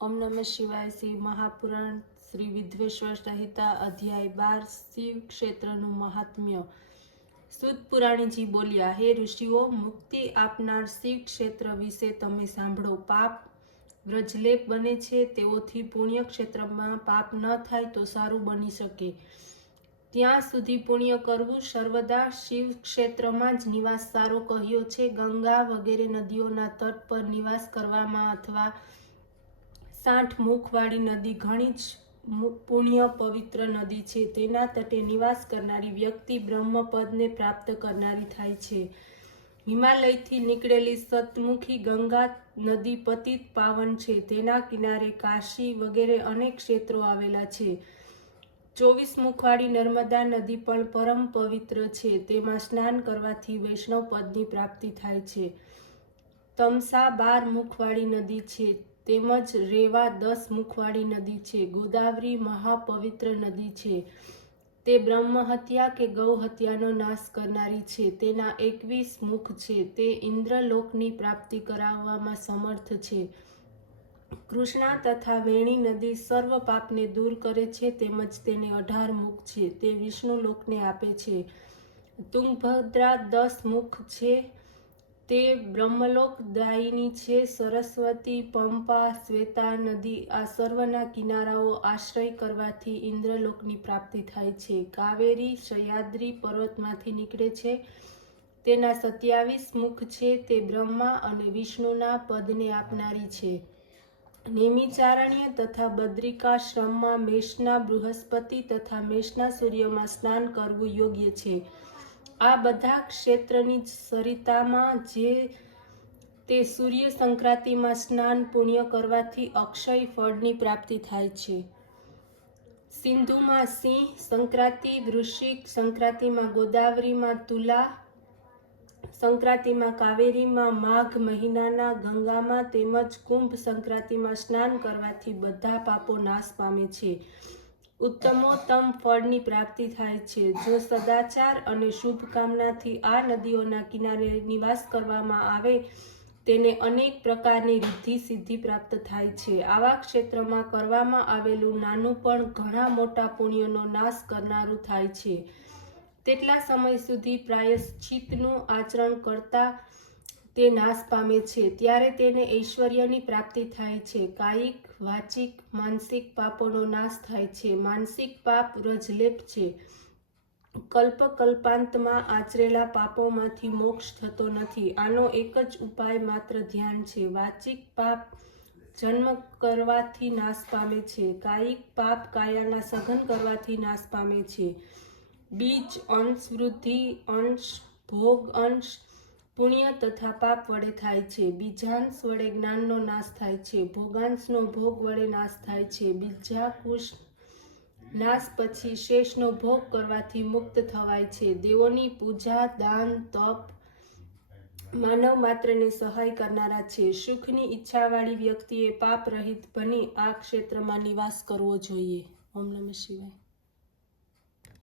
ओम नमः शिवाय। श्री महापुराण श्री विद्वेश्वर संहिता अध्याय 12 शिव क्षेत्रનું મહાત્મ્ય। સુત પુરાણીજી બોલ્યા, હે ઋષિઓ, મુક્તિ આપનાર શિવ ક્ષેત્ર વિશે તમે સાંભળો। પાપ વ્રજલેપ બને છે, તેઓથી પુણ્ય ક્ષેત્રમાં પાપ ન થાય તો સારું બની શકે। ત્યાં સુધી પુણ્ય કરવું સર્વદા શિવ ક્ષેત્રમાં જ નિવાસ સારો કહ્યો છે। ગંગા વગેરે નદીઓના તટ પર નિવાસ કરવામાં અથવા 60 મુખવાળી નદી ઘણી જ પુણ્ય પવિત્ર નદી છે। તેના તટે નિવાસ કરનારી વ્યક્તિ બ્રહ્મપદને પ્રાપ્ત કરનારી થાય છે। હિમાલયથી નીકળેલી સતમુખી ગંગા નદી પતિત પાવન છે। તેના કિનારે કાશી વગેરે અનેક ક્ષેત્રો આવેલા છે। 24 મુખવાળી નર્મદા નદી પણ પરમ પવિત્ર છે। તેમાં સ્નાન કરવાથી વૈષ્ણવ પદની પ્રાપ્તિ થાય છે। તમસા 12 મુખવાળી નદી છે, તેમજ રેવા 10 મુખવાળી નદી છે। ગોદાવરી મહાપવિત્ર નદી છે, તે બ્રહ્મ હત્યા કે ગૌ હત્યાનો નાશ કરનારી છે। તેના 21 મુખ છે, તે ઇન્દ્રલોકની પ્રાપ્તિ કરાવવામાં સમર્થ છે। કૃષ્ણા તથા વેણી નદી સર્વ પાપને દૂર કરે છે, તેમજ તેને 18 મુખ છે, તે વિષ્ણુ લોકને આપે છે। તુંગભદ્રા 10 મુખ છે, તે બ્રહ્મલોક દાયિની છે। સરસ્વતી, પંપા, શ્વેતા નદી આ સર્વના કિનારાઓ આશ્રય કરવાથી ઇન્દ્રલોકની પ્રાપ્તિ થાય છે। કાવેરી સહ્યાદ્રી પર્વતમાંથી નીકળે છે, તેના 27 મુખ છે, તે બ્રહ્મા અને વિષ્ણુના પદને આપનારી છે। નેમિચારણ્ય તથા બદ્રિકાશ્રમમાં મેષના બૃહસ્પતિ તથા મેષના સૂર્યમાં સ્નાન કરવું યોગ્ય છે। આ બધા ક્ષેત્રની સરિતામાં જે તે સૂર્ય સંક્રાંતિમાં સ્નાન પુણ્ય કરવાથી અક્ષય ફળની પ્રાપ્તિ થાય છે। સિંધુમાં સિંહ સંક્રાંતિ, વૃશ્ચિક સંક્રાંતિમાં ગોદાવરીમાં તુલા સંક્રાંતિમાં કાવેરીમાં માઘ મહિનાના ગંગામાં તેમજ કુંભ સંક્રાંતિમાં સ્નાન કરવાથી બધા પાપો નાશ પામે છે। ઉત્તમોત્તમ ફળની પ્રાપ્તિ થાય છે। જો સદાચાર અને શુભકામનાથી આ નદીઓના કિનારે નિવાસ કરવામાં આવે, તેને અનેક પ્રકારની રિદ્ધિ સિદ્ધિ પ્રાપ્ત થાય છે। આવા ક્ષેત્રમાં કરવામાં આવેલું નાનું પણ ઘણા મોટા પુણ્યનો નાશ કરનારું થાય છે। તેટલા સમય સુધી પ્રાયશ્ચિતનું આચરણ કરતા તે નાશ પામે છે, ત્યારે તેને ઐશ્વર્યની પ્રાપ્તિ થાય છે। કાયિક, વાચિક, માનસિક પાપોનો નાશ થાય છે। માનસિક પાપ વ્રજલેપ છે। કલ્પાંતમાં આચરેલા પાપોમાંથી મોક્ષ થતો નથી। આનો એક જ ઉપાય માત્ર ધ્યાન છે। વાચિક પાપ જન્મ કરવાથી નાશ પામે છે। કાયિક પાપ કાયાના સઘન કરવાથી નાશ પામે છે। બીજ અંશ, વૃદ્ધિ અંશ, ભોગ અંશ પુણ્ય તથા પાપ વડે થાય છે। બીજાંશ વડે જ્ઞાનનો નાશ થાય છે। ભોગાંશનો ભોગ વડે નાશ થાય છે। બીજાકુશ નાશ પછી શેષનો ભોગ કરવાથી મુક્ત થવાય છે। દેવોની પૂજા, દાન, તપ માનવ માત્રને સહાય કરનારા છે। સુખની ઈચ્છાવાળી વ્યક્તિએ પાપ રહિત બની આ ક્ષેત્રમાં નિવાસ કરવો જોઈએ। ઓમ નમઃ શિવાય।